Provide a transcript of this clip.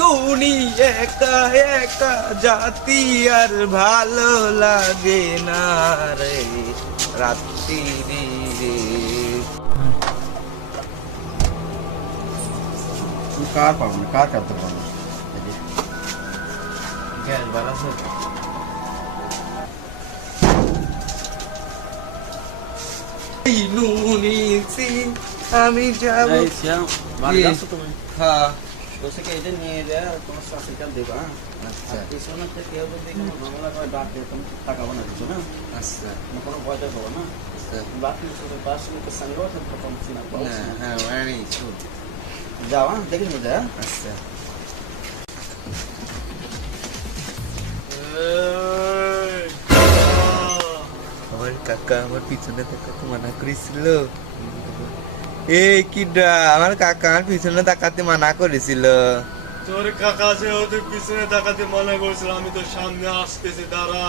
টুনি একা একা জাতি আর ভালো লাগে না রে রাত্রি রে। কার পাবো না, কার কাঁদতে পারবো না। গ্যাস বাড়াছে নুনি সিং আমি যাবো। হ্যাঁ তোকে এটা নিয়ে যা, তোমার শাশুড়িকে দেবা। আচ্ছা পিছনে কেউ যদি কোনো ঝামেলা করে ডাকে, তুমি টাকাবো না কিছু না, আচ্ছা কোনো ভয় দেবো না। বাকি পার্সোনাল সঙ্গে চিনা হ্যাঁ ওয়ারি যাও, হ্যাঁ দেখে নিয়ে যা। আচ্ছা আমার কাকা আমার পিছনে তাকাতে মানা করেছিল। এই কিডা আমার কাকা আমার পিছনে তাকাতে মানা করেছিল। তোর কাকা যে ওদের পিছনে তাকাতে মানা করেছিল, আমি তো সামনে আসতেছি, দাঁড়া।